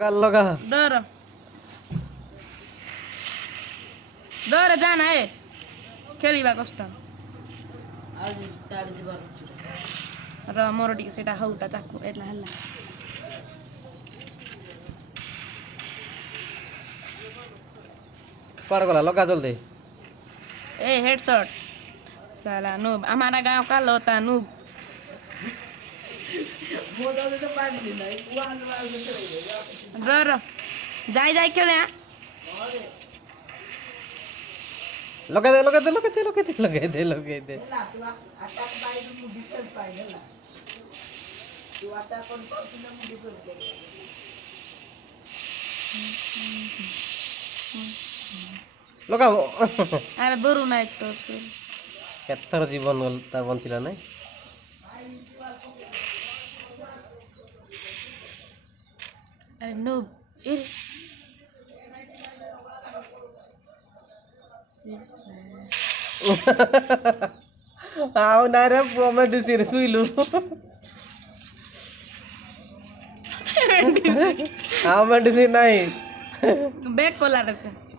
লগা डर डर जाना है खेलिबा कष्ट र मोर टिके सेटा हौता चाकु एटला हल्ला कुआडे गला लगा जल्दी ए हेडशॉट साला नूब हमारा गांव का लोता नूब र जाई जाई खेले लगा दे लगा दे लगा दे लगा दे लगा दे लगा दे लगा अरे बरु ना एक तो केतर जीवन ता बंचिला नै अरे नूब इर आओ ना रे पोमे डिसिर सुइलु आओ मैं डिसिर नहीं बैक कोला रे से